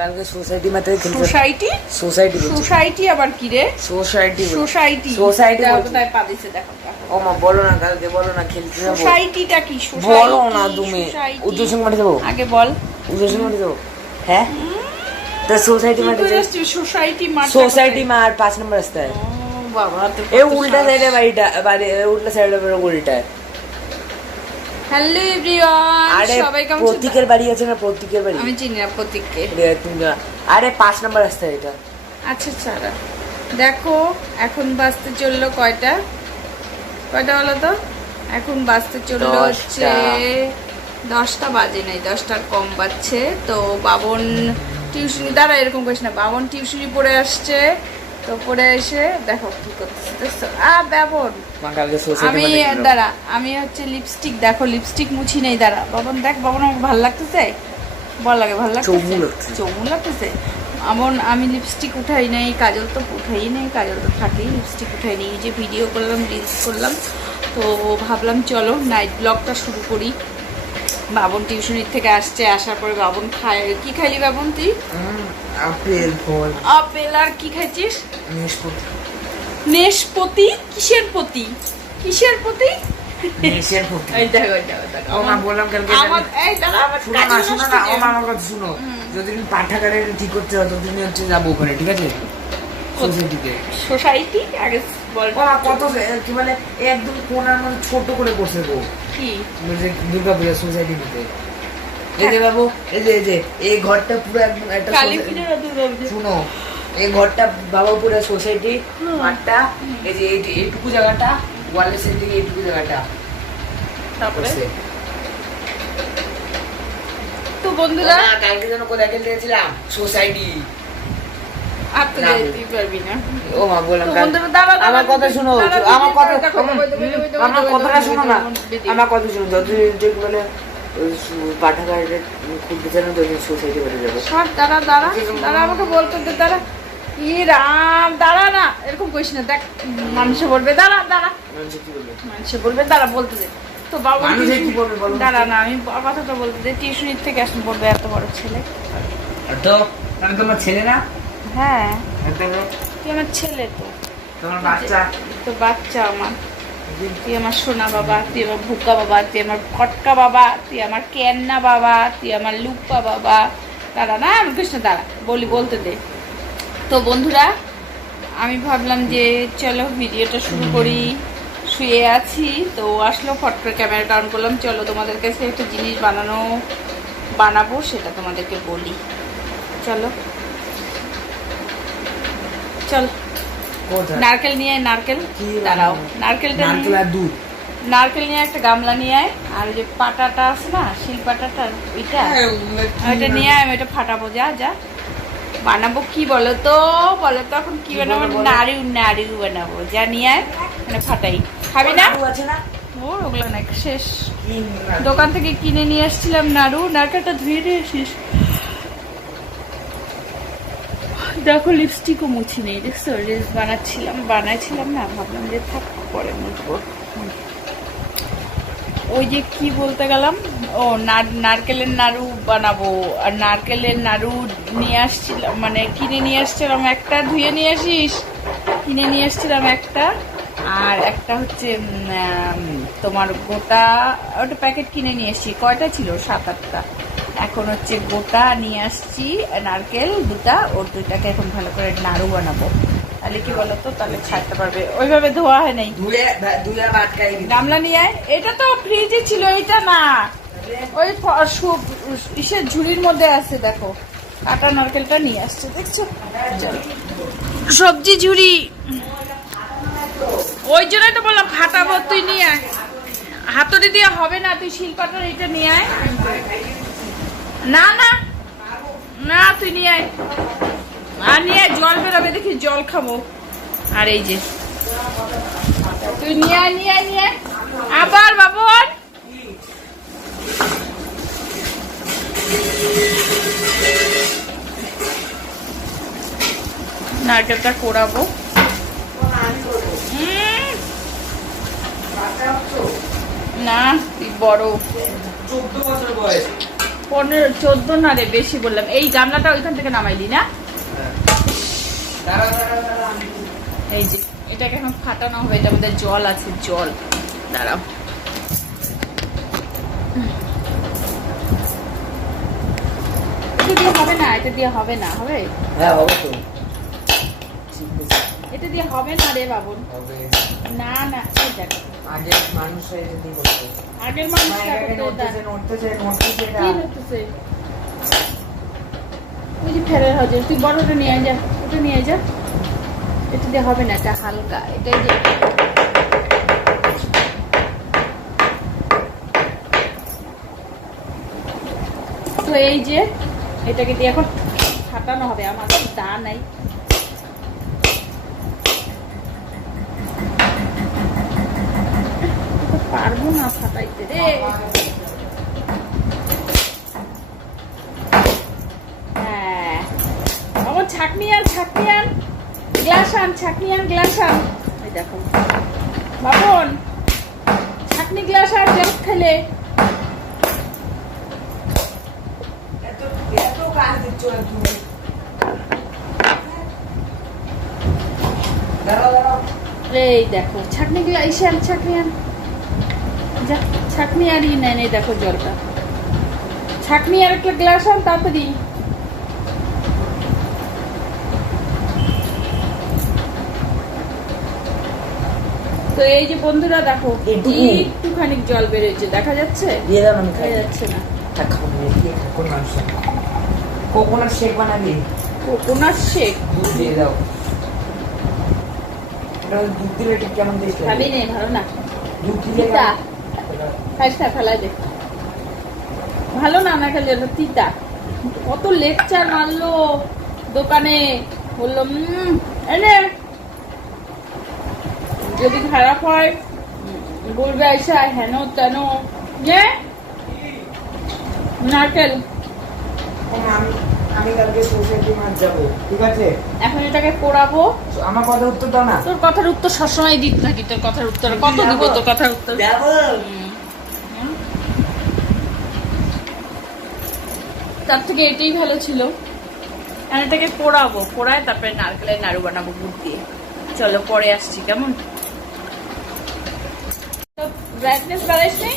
কালকে সোসাইটি মাঠে খেলতে সোসাইটি আবার কি রে? সোসাইটি কোথায় পা দিছে দেখো। ও মা বলো না, কালকে বলো না খেলতে যাবো। সোসাইটিটা কি? বলো না তুমি। উদ্দেশ্য মাঠে যাবো আগে বল। উদ্দেশ্য মাঠে যাবো। হ্যাঁ তো সোসাইটি মাঠে সোসাইটি মাঠ 5 নম্বর রাস্তায়। বাবা তো এই উল্টা সাইডে বাড়িটা, উল্টা সাইডে উল্টা। হ্যালো এভরিওয়ান, সবাই কেমন আছেন? প্রতীকের বাড়ি আছে না? প্রতীকের বাড়ি আমি চিনি না প্রতীককে। আরে 5 নম্বর রাস্তায় এটা। আচ্ছা ছাড়া, দেখো এখন বাজতে চললো কয়টা বলো তো? এখন বাজতে চললো হচ্ছে 10টা বাজে নাই, 10টার কম বাজছে। তো বাবন টিউশনি দ্বারা এরকম করিস না, বাবন টিউশনি পড়ে আসছে। তো পড়ে এসে দেখো কি করতেছে বাবন। আমি দাঁড়া, আমি হচ্ছে লিপস্টিক, দেখো লিপস্টিক মুছি নেই। দাঁড়া বাবন, দেখ বাবন আমাকে ভালো লাগতেছে, বল লাগে ভালো লাগতেছে, চৌমু লাগতেছে আমন। আমি লিপস্টিক উঠাই নাই, কাজল তো উঠাই নাই, কাজল তো থাকেই, লিপস্টিক উঠাই নেই। যে ভিডিও করলাম, রিলস করলাম, তো ভাবলাম চলো নাইট ব্লগটা শুরু করি। বাবন টিউশনির থেকে আসছে, আসার পরে বাবন খায়। কি খাইলি বাবন তুই? আপেল ফল। আপেল আর কি খাইছিস? নেশপতি। কিসের পতি? কিসের পতি? নেশের পতি। এই দেখো দেখো। ও মা বললাম কালকে আমার এই দাঁড়া, আমার শুনো না শুনো না, ও মা আমার কথা শুনো। যদি পাঠাগারে ঠিক করতে হয় ততদিন হচ্ছে যাবো ওখানে, ঠিক আছে? সোসাইটিতে। সোসাইটি আগে বল। ও মা কত কি মানে একদম কোণার মধ্যে ছোট করে করছে গো। কি? দুর্গা পূজা সোসাইটি মধ্যে। এই যে বাবু, এই যে এই ঘরটা পুরো একদম একটা কালী পূজা না দুর্গা পূজা? শুনো, এই ঘরটা বাবা পুরো সোসাইটি মাঠটা, এই যে এইটুকু জায়গাটা, ওয়ালের সাইড থেকে এইটুকু জায়গাটা। তারপরে তো বন্ধুরা কালকে যেন কোথায় খেলতে গেছিলাম? সোসাইটি। আর তো যেতেই পারবি না। ও মা বললাম আমার কথা শুনো, আমার কথাটা শুনো না, আমার কথা শুনো। যতদিন মানে পাঠাগারে খুলতে চান ততদিন সোসাইটি বেড়ে যাবে। দাঁড়া দাঁড়া দাঁড়া, আমাকে বলতে দে। দাঁড়া কি রাম, দাঁড়া না, এরকম করিস না। দেখ মানুষে বলবে, দাঁড়া দাঁড়া, মানুষে বলবে, দাঁড়া বলতে দে। তো বাবা দাঁড়া না, আমি কথাটা বলতে দে। টিউশনির থেকে আসলে বলবে এত বড় ছেলে। তো আমি তোমার ছেলে না? হ্যাঁ তুই আমার ছেলে। তো তোমার বাচ্চা, তো বাচ্চা আমার। তুই আমার সোনা বাবা, তুই আমার ভুকা বাবা, তুই আমার ফটকা বাবা, তুই আমার কেন্না বাবা, তুই আমার লুপ্পা বাবা। দাঁড়া না, আমি কৃষ্ণ দাঁড়া বলতে দে। তো বন্ধুরা আমি ভাবলাম যে চলো ভিডিওটা শুরু করি। শুয়ে আছি তো আসলো, ফট করে ক্যামেরাটা অন করলাম। চলো তোমাদের কাছে একটা জিনিস বানাবো, সেটা তোমাদেরকে বলি। চলো চল। নারকেল নিয়ে আয়, নারকেল। দাঁড়াও, নারকেলটা নারকেল নিয়ে একটা গামলা নিয়ে আয়। আর ওই যে পাটাটা আছে না, শিল পাটাটা, ওইটা নিয়ে আয়। আমি ওইটা ফাটাবো। যা যা বানাবো। কি বলো তো এখন কি বানাবো? নাড়ু বানাবো। যা নিয়ে আয়, মানে ফাটাই। খাবি না? ওগুলো না, শেষ। দোকান থেকে কিনে নিয়ে আসছিলাম নাড়ু। নারকেলটা ধুয়ে নিয়ে আসিস। দেখো লিপস্টিকও মুছি নেই, দেখছো? রিলস বানাইছিলাম না, ভাবলাম যে থাক পরে মুছবো। ওই যে কি বলতে গেলাম, ও নারকেলের নাড়ু বানাবো। আর নারকেলের নাড়ু নিয়ে আসছিলাম, মানে কিনে নিয়ে আসছিলাম একটা। ধুয়ে নিয়ে আসিস। কিনে নিয়ে আসছিলাম একটা, আর একটা হচ্ছে তোমার গোটা, ওটা প্যাকেট কিনে নিয়ে এসছি। কয়টা ছিল? 7-8টা। এখন হচ্ছে গোটা নিয়ে আসছি নারকেল দুটা, ওর দুইটাকে এখন ভালো করে নাড়ু বানাবো। তাহলে কি বলতো, তাহলে খাইতে পারবে। ওইভাবে ধোয়া হয় নাই। গামলা নিয়ে আয়। এটা তো ফ্রিজে ছিল, এটা না, ওই ইসের ঝুড়ির মধ্যে আছে। দেখো কাটা নারকেলটা নিয়ে আসছে, দেখছো? সবজি ঝুড়ি, ওই জন্যই তো বললাম ফাটাবো। তুই নিয়ে আয়, হাতুড়ি দিয়ে হবে না, তুই শিলপাটার এটা নিয়ে আয়। না না না, তুই নিয়ে আয়। আর নিয়ে আয়, জল বেরোবে দেখি, জল খাবো। আর এই যে তুই নিয়ে আয়। আবার বাবন নারকেলটা কোড়াবো। না তুই বড়, 14 বছর বয়স। 15-14 না রে, বেশি বললাম। এই গামলাটা ওইখান থেকে নামাইলি না? এই যে এটাকে এখন ফাটানো হবে, এটার মধ্যে জল আছে, জল। দাঁড়াও, এটা দিয়ে হবে না, এটা দিয়ে হবে না। হবে? হ্যাঁ হবে তো, এটা দিয়ে হবে না রে বাবুন। হবে না না, এই দেখ আগে মানুষ এটা দিয়ে করতো, আগের মানুষ নড়তেছে এটা কি হচ্ছে? ওই যে ফেরার হজে, তুই বড়টা নিয়ে যা, ওটা নিয়ে যা। এটা দিয়ে হবে না, এটা হালকা। এটাই যে তো এই যে এটাকে দিয়ে এখন ফাটানো হবে। আমার দা নাই, পারবো না ফাটাইতে রে। হ্যাঁ, আমার ছাকনি আন, ছাকনি আন, গ্লাস আন, ছাকনি আন, গ্লাস আন। এই দেখো বাবন, ছাকনি গ্লাস আর জল খেলে। এত কাজ দিচ্ছ তুমি, দাঁড়াও এই দেখো ছাকনি গ্লাস, এসে আন, ছাকনি আন, যা ছাকনি আর ই নেন। এই দেখো জলটা, ছাকনি আর একটা গ্লাস আন তাড়াতাড়ি। তো এই যে বন্ধুরা দেখো, একটুখানি জল বেরোচ্ছে, দেখা যাচ্ছে? দিয়ে দাও, আমি দেখা খাই যাচ্ছে না। কোকোনাট শেক বানাবি? কোকোনাট শেক দুধ দিয়ে দাও, এটা দুধ দিলে ঠিক কেমন টেস্ট খাবি লাগে? নেই, ভালো না। দুধ দিলে তিতা, খাইস না, ফেলাই দে। ভালো না, না খেলে ওটা তিতা। কত লেকচার মারলো দোকানে, বললো এনে যদি খারাপ হয় বলবে আইসা হেন তেন। যে নারকেল, আমি কালকে সোসাইটি মাঠ যাবো, ঠিক আছে? এখন এটাকে পোড়াবো। আমার কথা উত্তর দাও না। তোর কথার উত্তর সবসময় দিত নাকি? তোর কথার উত্তর কত দিব? তোর কথার উত্তর তার থেকে এটাই ভালো ছিল। আর এটাকে পোড়াবো, পোড়ায় তারপরে নারকেলের নাড়ু বানাবো গুড় দিয়ে। চলো পরে আসছি, কেমন? তো ব্রাইটনেস বাড়াইস নেই?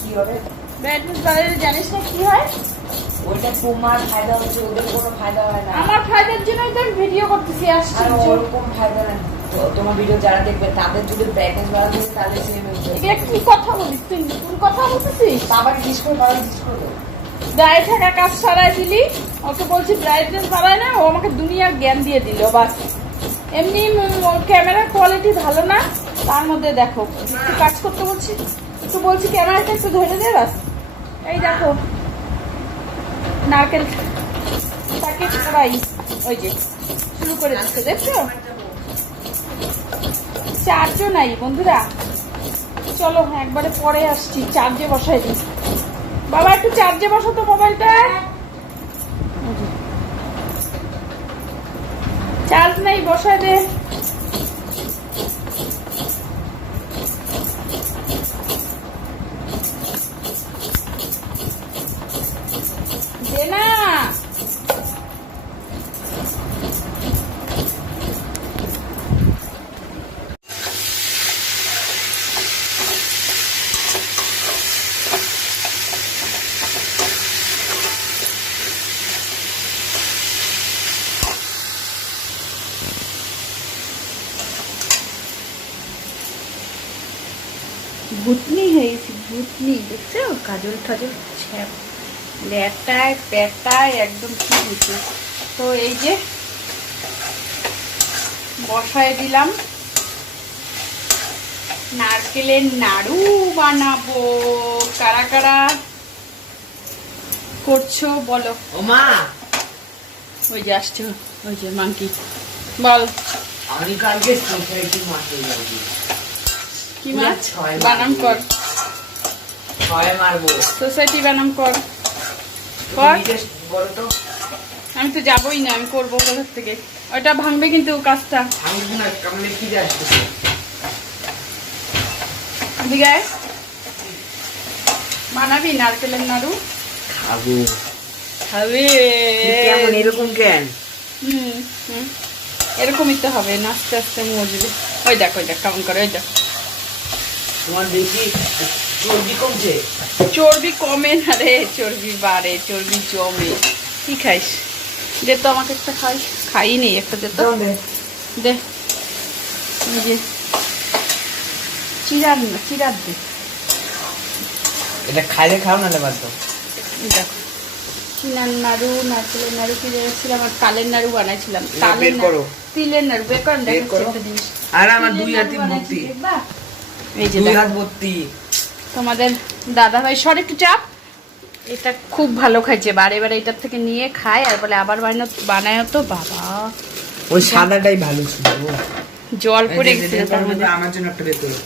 কি হবে? ব্রাইটনেস বাড়াইলে জানিস না কি হয়? ওইটা তোমার ফায়দা হচ্ছে, ওদের কোনো ফায়দা হয় না। আমার ফায়দার জন্যই তো আমি ভিডিও করতেছি। আসছি আর ওরকম ফায়দা না। তোমার ভিডিও যারা দেখবে তাদের যদি ব্রাইটনেস বাড়াবে তাহলে সেম হচ্ছে। এগুলা কি কথা বলিস তুই? তুই কথা বলতেছিস? বাবাকে জিজ্ঞেস করে, বাবা জিজ্ঞেস করবে। দাঁড়িয়ে থাকা কাজ সারাই দিলি, ওকে বলছি ব্রাইটনেস বাড়ায় না, ও আমাকে দুনিয়ার জ্ঞান দিয়ে দিল। বাস এমনি ক্যামেরার কোয়ালিটি ভালো না, তার মধ্যে দেখো একটু কাজ করতে বলছি, একটু বলছি ক্যামেরাটা একটু ধরে দে। বাস এই দেখো নারকেল তাকে পোড়াই, ওই যে শুরু করে দিচ্ছে, দেখছো? চার্জও নাই বন্ধুরা। চলো একবারে পরে আসছি, চার্জে বসাই দিই। বাবা একটু চার্জে বসো তো মোবাইলটা। চার্জ নেই, বসাই দে। দে না। ভুতনি হয়ে গেছি, ভুতনি। দেখছো কাজল টাজল ছ্যাপ, লেটায় পেটায় একদম কি হয়েছে। তো এই যে বসায় দিলাম, নারকেলের নাড়ু বানাবো। কারা কারা করছো বলো। ও মা, ওই যে আসছো, ওই যে মাংকি, বল। আমি কালকে সোসাইটি মাঠে যাবো। কি মাছ? বানাম কর, ছয় মারবো। সোসাইটি বানাম কর, কর। বলো তো। আমি তো যাবোই না, আমি করবো কোথার থেকে। ওইটা ভাঙবে কিন্তু কাজটা। আমি না কামলে কি যাচ্ছে? এদিকে আয়। বানাবি নারকেলের নাড়ু? খাবো। খাবে কেমন এরকম কেন? এরকমই তো হবে, নাচতে আস্তে মজবে। ওই দেখ কেমন করে, ওই দেখ। তোমার বেশি চর্বি কমছে? চর্বি কমে না রে, চর্বি বাড়ে, চর্বি জমে। কি খাইস? দে তো আমাকে একটা খাই নেই একটা, দে তো দে। এই যে চিরার দে। এটা খাইলে খাও না বাদ দাও। দেখো চিনার নাড়ু, নারকেলের নাড়ু, কি রেখেছিলাম আর তালের নাড়ু বানাইছিলাম। বের করো। তিলের নাড়ু বের করো, দেখো একটা জিনিস। আর আমার 2 হাতে ভর্তি। এই যে 2 হাত ভর্তি। তোমাদের দাদা ভাই সর একটু চাপ। এটা খুব ভালো খাইছে, বারে বারে এটার থেকে নিয়ে খায় আর বলে আবার বানায় তো। বাবা ওই সাদাটাই ভালো ছিল। জল পড়ে গেছে তার মধ্যে। আমার জন্য একটা বের করো।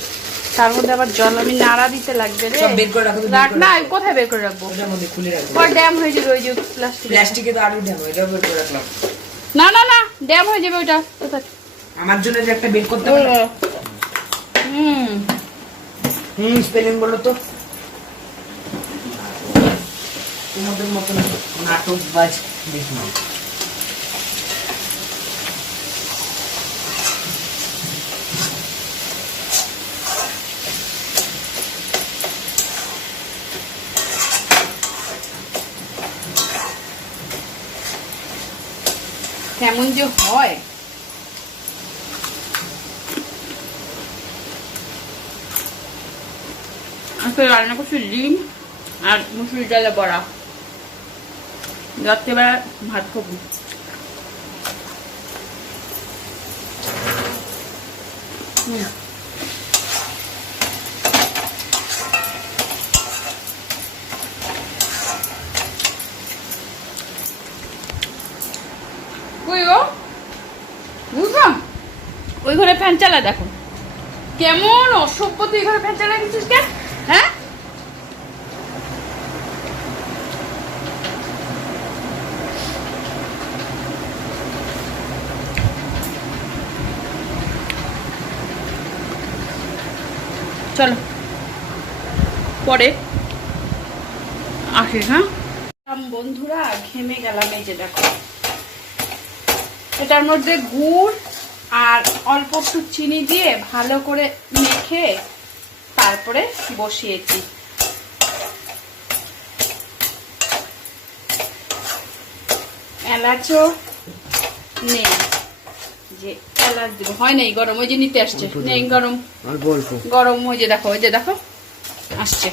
তার মধ্যে আবার জল আমি নাড়া দিতে লাগবে রে। সব বের করে রাখো। রাখ না, কোথায় বের করে রাখবো? ওটার মধ্যে খুলে রাখো। পর ড্যাম হয়ে যাবে ওই যে প্লাস্টিকে তো আরো ড্যাম, এটা বের করে রাখলাম। না ড্যাম হয়ে যাবে ওইটা। আমার জন্য যে একটা বের করতে হবে। স্পেলিং বলো তো। তোমাদের মতন নাটকবাজ দেখি না। কেমন যে হয়। আজকে রান্না করছি ডিম আর মুসুরি ডালে বড়া। রাত্রেবেলা ভাত খাবো। বুঝলাম ওই ঘরে ফ্যান চালা। দেখো কেমন অসভ্য, তুই ঘরে ফ্যান চালা গেছিস কেন? হ্যাঁ চলো পরে আসি। হ্যাঁ বন্ধুরা, ঘেমে গেলাম। এই যে দেখো, এটার মধ্যে গুড় আর অল্প একটু চিনি দিয়ে ভালো করে মেখে তারপরে বসিয়েছি। এলাচও নেই, যে এলাচ দিব হয় নাই, গরম ওই যে নিতে আসছে। নেই গরম, গরম ওই যে দেখো, ওই যে দেখো আসছে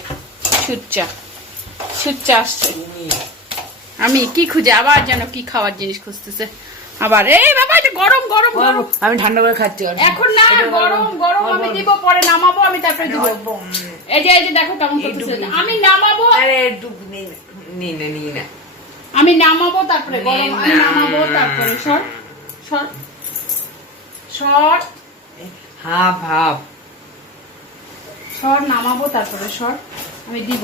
সুচ্চা আসছে। আমি কি খুঁজে আবার যেন কি খাওয়ার জিনিস খুঁজতেছে আবার। এই বাবা এটা গরম গরম গরম, আমি ঠান্ডা করে খাচ্ছি এখন না। গরম গরম আমি দিব, পরে নামাবো আমি, তারপরে দিব। এই যে দেখো কেমন করতেছে। আমি নামাবো, আরে নি না আমি নামাবো তারপরে গরম, আমি নামাবো তারপরে। সর সর সর, ভাব সর, নামাবো তারপরে সর, আমি দিব।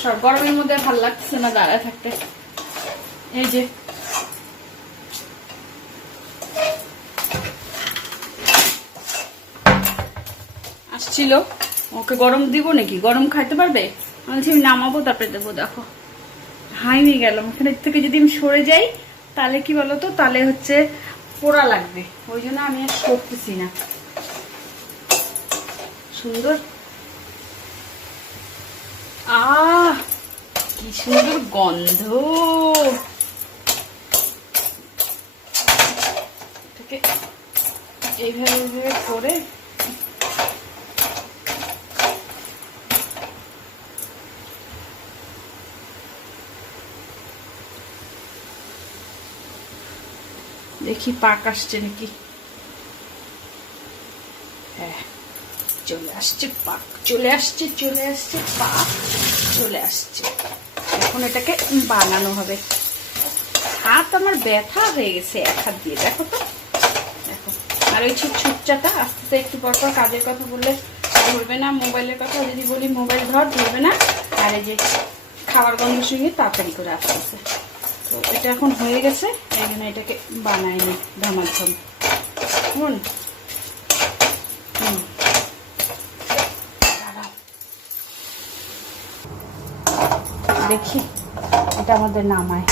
সর, গরমের মধ্যে ভাল লাগছে না দাঁড়ায় থাকতে। এই যে আসছিল, ওকে গরম দিব নাকি? গরম খাইতে পারবে? আমি নামাবো তারপরে দেবো। দেখো হাইমে গেলাম, এখানে থেকে যদি আমি সরে যাই তাহলে কি বলতো, তাহলে হচ্ছে পোড়া লাগবে, ওই জন্য আমি আর সরতেছি না। সুন্দর, কি সুন্দর গন্ধ। এইভাবে করে দেখি পাক আসছে নাকি। হ্যাঁ চলে আসছে পাক, চলে আসছে পাক, চলে আসছে। এখন এটাকে বানানো হবে। হাত আমার ব্যথা হয়ে গেছে এক হাত দিয়ে, দেখো তো, দেখো। আর ওই ছুটচাটা আস্তে আস্তে একটু পর পর কাজের কথা বললে ধরবে না, মোবাইলের কথা যদি বলি মোবাইল ধরবে না। আর এই যে খাবার গন্ধের সঙ্গে তাড়াতাড়ি করে আসতেছে। তো এটা এখন হয়ে গেছে, এই জন্য এটাকে বানাই নি ধামাধম। দেখি এটা আমাদের নামায়।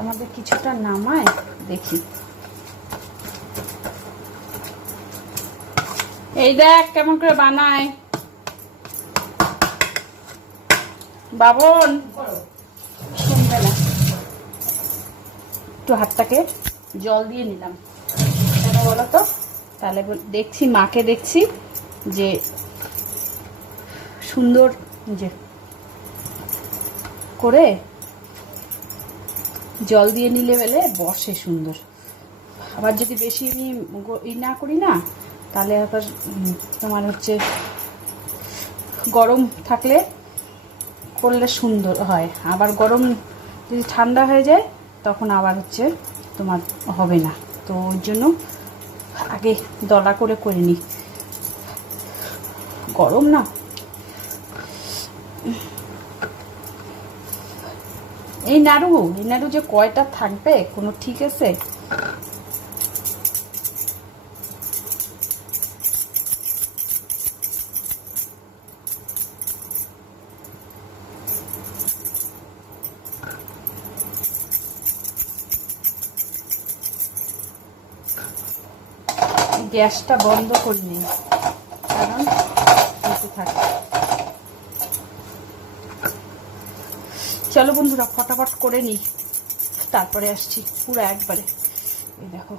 আমাদের কিছুটা নামায় দেখি। এই দেখ কেমন করে বানায় বাবন, শুনবে না। একটু হাতটাকে জল দিয়ে নিলাম, কেন বলো তো? তাহলে দেখছি মাকে, দেখছি যে সুন্দর যে করে জল দিয়ে নিলে বেলে বসে সুন্দর। আবার যদি বেশি আমি না করি না, তাহলে আবার তোমার হচ্ছে গরম থাকলে করলে সুন্দর হয়, আবার গরম যদি ঠান্ডা হয়ে যায় তখন আবার হচ্ছে তোমার হবে না। তো ওই জন্য আগে দলা করে নিই। গরম না, এই নাড়ু যে কয়টা থাকবে কোনো ঠিক আছে? গ্যাসটা বন্ধ করে নিই, কারণ থাকে। চলো বন্ধুরা ফটাফট করে নিই, তারপরে আসছি পুরো একবারে। এই দেখো,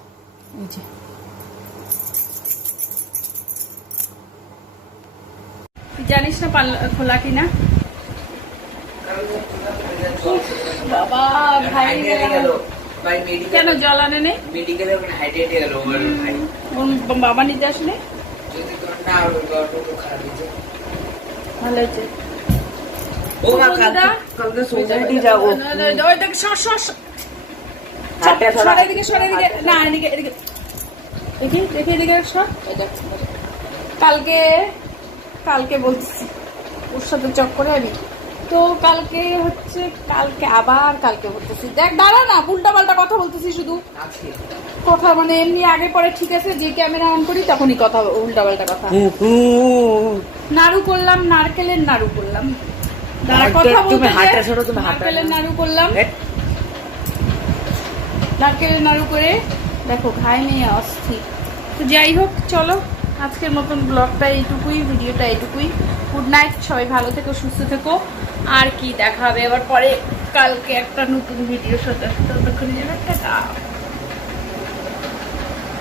এই যে জানিস না খোলা কিনা? বাবা ভাই কেন জল আনে নেই? বাবা নিতে আসলে ভালো হয়েছে। কালকে বলতেছি ওর সাথে চক্করে আমি তো কালকে হচ্ছে, কালকে বলতেছি, দেখ দাঁড়া না, উল্টা পাল্টা কথা বলতেছি শুধু কথা, মানে এমনি আগে পরে ঠিক আছে, যে ক্যামেরা অন করি তখনই কথা উল্টা পাল্টা কথা। নাড়ু করলাম, নারকেলের নাড়ু করলাম, নারকেলের নাড়ু করলাম, নারকেলের নাড়ু করে দেখো ভাই নিয়ে অস্থির। তো যাই হোক, চলো আজকের মতন ব্লগটা এইটুকুই, ভিডিওটা এইটুকুই। গুড নাইট, সবাই ভালো থেকো, সুস্থ থেকো। আর কি দেখা হবে আবার পরে, কালকে একটা নতুন ভিডিওর সাথে। ততক্ষণে যাবে, টাটা।